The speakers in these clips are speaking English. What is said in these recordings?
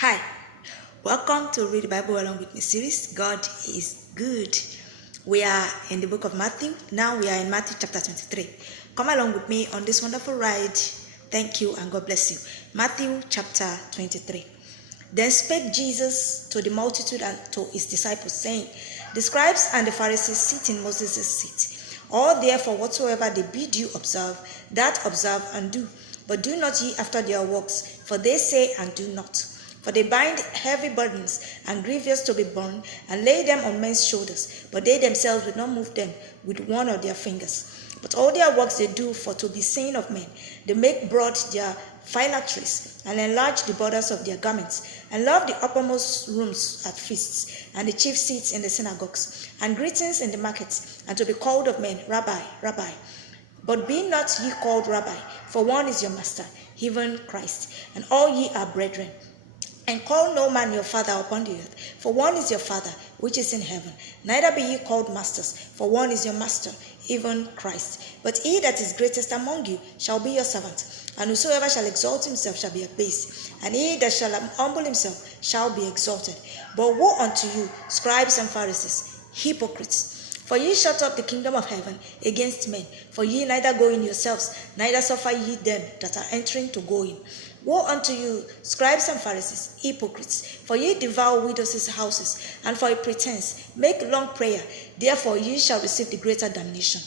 Hi, welcome to Read the Bible Along with Me series. God is good. We are in the book of Matthew. Now we are in Matthew chapter 23. Come along with me on this wonderful ride. Thank you and God bless you. Matthew chapter 23. Then spake Jesus to the multitude and to his disciples, saying, The scribes and the Pharisees sit in Moses' seat. All therefore whatsoever they bid you observe, that observe and do. But do not ye after their works, for they say and do not. For they bind heavy burdens and grievous to be borne, and lay them on men's shoulders, but they themselves will not move them with one of their fingers. But all their works they do for to be seen of men. They make broad their phylacteries, and enlarge the borders of their garments, and love the uppermost rooms at feasts, and the chief seats in the synagogues, and greetings in the markets, and to be called of men, Rabbi, Rabbi. But be not ye called Rabbi, for one is your master, even Christ, and all ye are brethren. And call no man your father upon the earth, for one is your Father, which is in heaven. Neither be ye called masters, for one is your master, even Christ. But he that is greatest among you shall be your servant. And whosoever shall exalt himself shall be abased, and he that shall humble himself shall be exalted. But woe unto you, scribes and Pharisees, hypocrites! For ye shut up the kingdom of heaven against men. For ye neither go in yourselves, neither suffer ye them that are entering to go in. Woe unto you, scribes and Pharisees, hypocrites! For ye devour widows' houses, and for a pretense make long prayer. Therefore ye shall receive the greater damnation.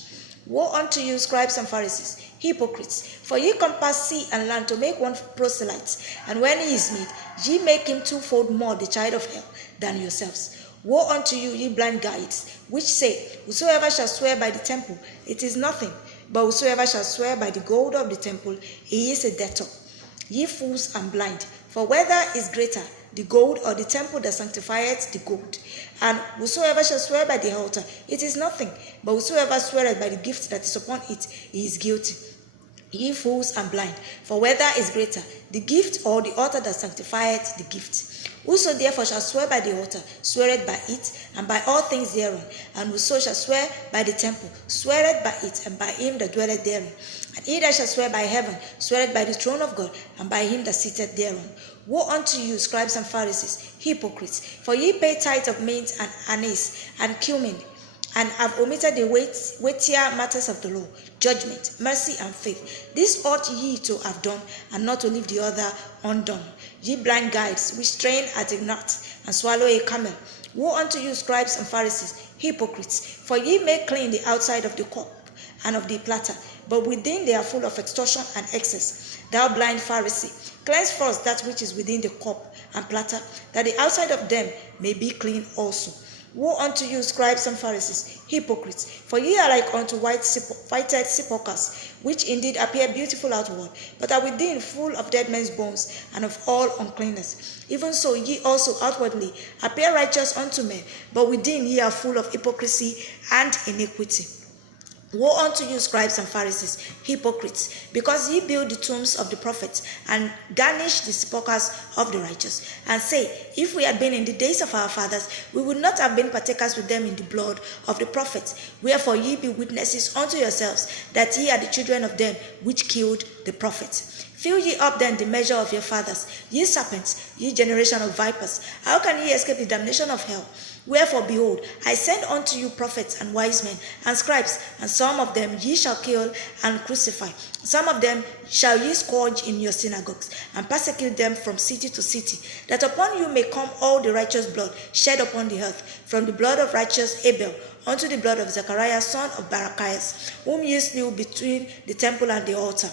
Woe unto you, scribes and Pharisees, hypocrites! For ye compass sea and land to make one proselyte, and when he is made, ye make him twofold more the child of hell than yourselves. Woe unto you, ye blind guides, which say, Whosoever shall swear by the temple, it is nothing, but whosoever shall swear by the gold of the temple, he is a debtor. Ye fools and blind, for whether is greater, the gold or the temple that sanctifieth the gold? And whosoever shall swear by the altar, it is nothing, but whosoever sweareth by the gift that is upon it, he is guilty. Ye fools and blind, for whether is greater, the gift or the altar that sanctifieth the gift? Whoso therefore shall swear by the altar, sweareth by it, and by all things thereon. And whoso shall swear by the temple, sweareth by it, and by him that dwelleth therein. And he that shall swear by heaven, sweareth by the throne of God, and by him that sitteth thereon. Woe unto you, scribes and Pharisees, hypocrites! For ye pay tithe of mint and anise and cumin, and have omitted the weightier matters of the law, judgment, mercy, and faith. This ought ye to have done, and not to leave the other undone. Ye blind guides, which strain at a gnat, and swallow a camel. Woe unto you, scribes and Pharisees, hypocrites! For ye make clean the outside of the cup and of the platter, but within they are full of extortion and excess. Thou blind Pharisee, cleanse first that which is within the cup and platter, that the outside of them may be clean also. Woe unto you, scribes and Pharisees, hypocrites! For ye are like unto whited sepulchres, which indeed appear beautiful outward, but are within full of dead men's bones and of all uncleanness. Even so ye also outwardly appear righteous unto men, but within ye are full of hypocrisy and iniquity. Woe unto you, scribes and Pharisees, hypocrites! Because ye build the tombs of the prophets, and garnish the sepulchres of the righteous, and say, If we had been in the days of our fathers, we would not have been partakers with them in the blood of the prophets. Wherefore ye be witnesses unto yourselves, that ye are the children of them which killed the prophets. Fill ye up then the measure of your fathers, ye serpents, ye generation of vipers. How can ye escape the damnation of hell? Wherefore, behold, I send unto you prophets and wise men and scribes, and some of them ye shall kill and crucify. Some of them shall ye scourge in your synagogues, and persecute them from city to city, that upon you may come all the righteous blood shed upon the earth, from the blood of righteous Abel unto the blood of Zechariah son of Barachias, whom ye slew between the temple and the altar.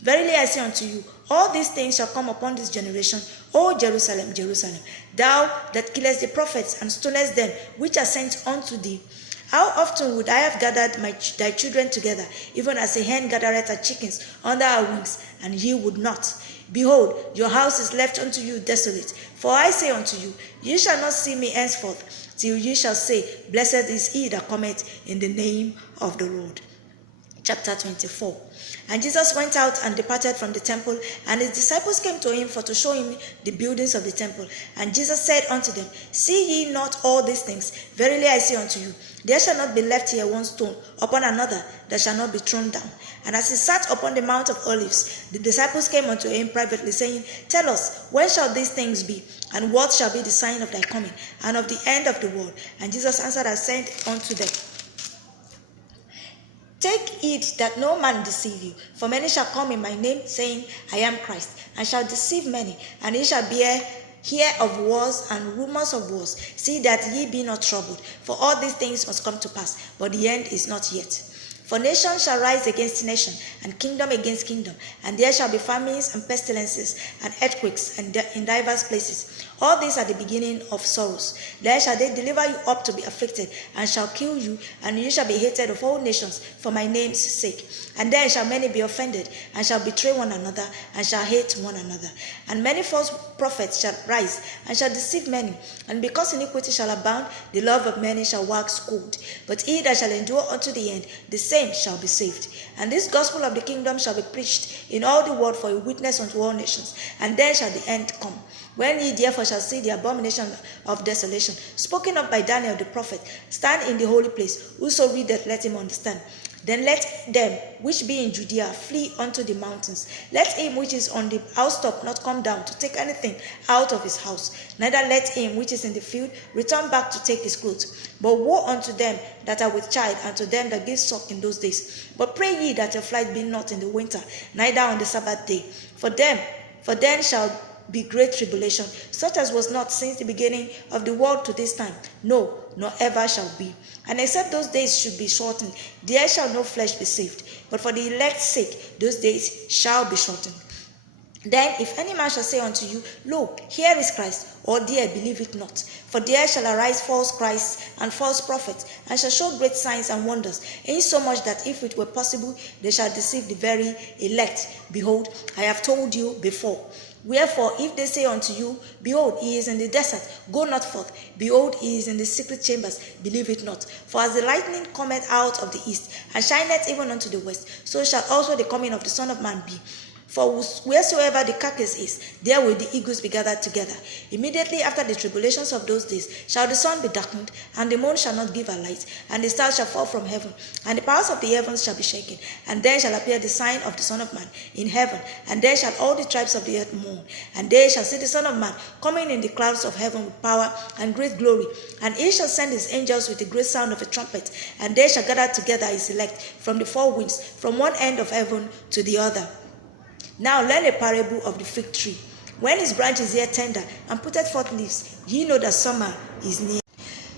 Verily I say unto you, all these things shall come upon this generation. O Jerusalem, Jerusalem, thou that killest the prophets and stonest them which are sent unto thee, how often would I have gathered thy children together, even as a hen gathereth her chickens under her wings, and ye would not? Behold, your house is left unto you desolate. For I say unto you, ye shall not see me henceforth, till ye shall say, Blessed is he that cometh in the name of the Lord. chapter 24. And Jesus went out and departed from the temple, and his disciples came to him to show him the buildings of the temple. And Jesus said unto them, See ye not all these things? Verily I say unto you, there shall not be left here one stone upon another that shall not be thrown down. And as he sat upon the Mount of Olives, the disciples came unto him privately, saying, Tell us, when shall these things be? And what shall be the sign of thy coming, and of the end of the world? And Jesus answered and said unto them, Take heed that no man deceive you, for many shall come in my name, saying, I am Christ, and shall deceive many, and ye shall hear of wars and rumors of wars. See that ye be not troubled, for all these things must come to pass, but the end is not yet. For nation shall rise against nation, and kingdom against kingdom, and there shall be famines and pestilences and earthquakes in divers places. All these are the beginning of sorrows. There shall they deliver you up to be afflicted, and shall kill you, and you shall be hated of all nations for my name's sake. And then shall many be offended, and shall betray one another, and shall hate one another. And many false prophets shall rise, and shall deceive many. And because iniquity shall abound, the love of many shall wax cold. But he that shall endure unto the end, the same shall be saved. And this gospel of the kingdom shall be preached in all the world for a witness unto all nations, and then shall the end come. When ye therefore shall see the abomination of desolation, spoken of by Daniel the prophet, stand in the holy place, whoso readeth, let him understand. Then let them which be in Judea flee unto the mountains. Let him which is on the housetop not come down to take anything out of his house, neither let him which is in the field return back to take his clothes. But woe unto them that are with child, and to them that give suck in those days. But pray ye that your flight be not in the winter, neither on the Sabbath day. For then shall be great tribulation, such as was not since the beginning of the world to this time, no, nor ever shall be. And except those days should be shortened, there shall no flesh be saved. But for the elect's sake, those days shall be shortened. Then if any man shall say unto you, Lo, here is Christ, or there, believe it not. For there shall arise false Christs and false prophets, and shall show great signs and wonders, insomuch that if it were possible, they shall deceive the very elect. Behold, I have told you before. Wherefore, if they say unto you, Behold, he is in the desert, go not forth. Behold, he is in the secret chambers, believe it not. For as the lightning cometh out of the east, and shineth even unto the west, so shall also the coming of the Son of Man be. For wheresoever the carcass is, there will the eagles be gathered together. Immediately after the tribulations of those days shall the sun be darkened, and the moon shall not give her light, and the stars shall fall from heaven, and the powers of the heavens shall be shaken. And then shall appear the sign of the Son of Man in heaven, and then shall all the tribes of the earth mourn. And they shall see the Son of Man coming in the clouds of heaven with power and great glory. And he shall send his angels with the great sound of a trumpet, and they shall gather together his elect from the four winds, from one end of heaven to the other. Now learn a parable of the fig tree. When his branch is yet tender, and putteth forth leaves, ye know that summer is near.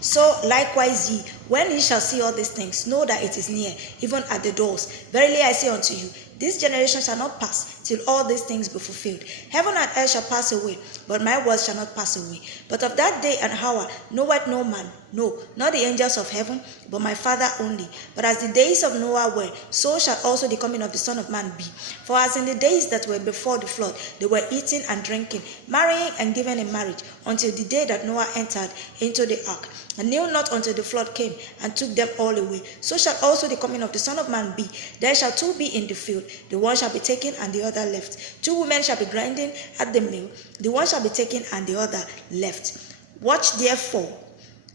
So likewise ye, when ye shall see all these things, know that it is near, even at the doors. Verily I say unto you, this generation shall not pass till all these things be fulfilled. Heaven and earth shall pass away, but my words shall not pass away. But of that day and hour knoweth no man, no, not the angels of heaven, but my Father only. But as the days of Noah were, so shall also the coming of the Son of Man be. For as in the days that were before the flood, they were eating and drinking, marrying and giving in marriage, until the day that Noah entered into the ark, and knew not until the flood came and took them all away. So shall also the coming of the Son of Man be. There shall two be in the field, the one shall be taken and the other left. Two women shall be grinding at the mill, the one shall be taken and the other left. Watch therefore,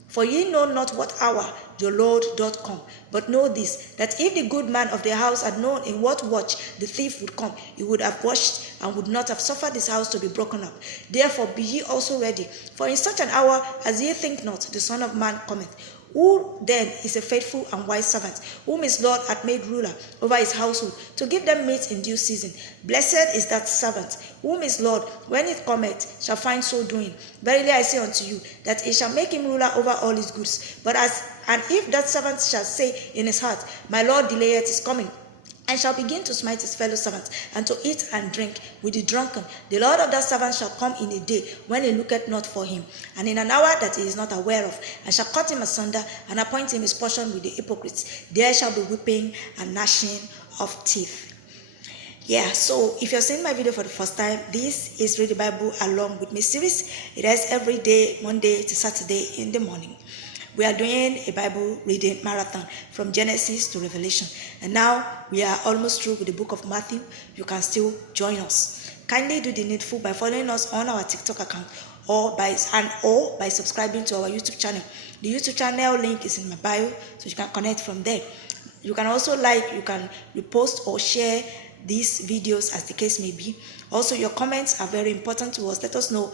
for ye know not what hour your Lord doth come. But know this, that if the good man of the house had known in what watch the thief would come, he would have watched and would not have suffered his house to be broken up. Therefore be ye also ready, for in such an hour as ye think not, the Son of Man cometh. Who then is a faithful and wise servant, whom his Lord hath made ruler over his household, to give them meat in due season? Blessed is that servant, whom his Lord, when it cometh, shall find so doing. Verily I say unto you, that he shall make him ruler over all his goods. And if that servant shall say in his heart, My Lord delayeth his coming, and shall begin to smite his fellow servants, and to eat and drink with the drunken, the Lord of that servant shall come in a day when he looketh not for him, and in an hour that he is not aware of, and shall cut him asunder, and appoint him his portion with the hypocrites. There shall be weeping and gnashing of teeth. Yeah, so if you're seeing my video for the first time, this is Read the Bible Along with Me series. It is every day, Monday to Saturday in the morning. We are doing a Bible reading marathon from Genesis to Revelation. And now we are almost through with the book of Matthew. You can still join us. Kindly do the needful by following us on our TikTok account or by subscribing to our YouTube channel. The YouTube channel link is in my bio, so you can connect from there. You can also you can repost or share these videos as the case may be. Also, your comments are very important to us. Let us know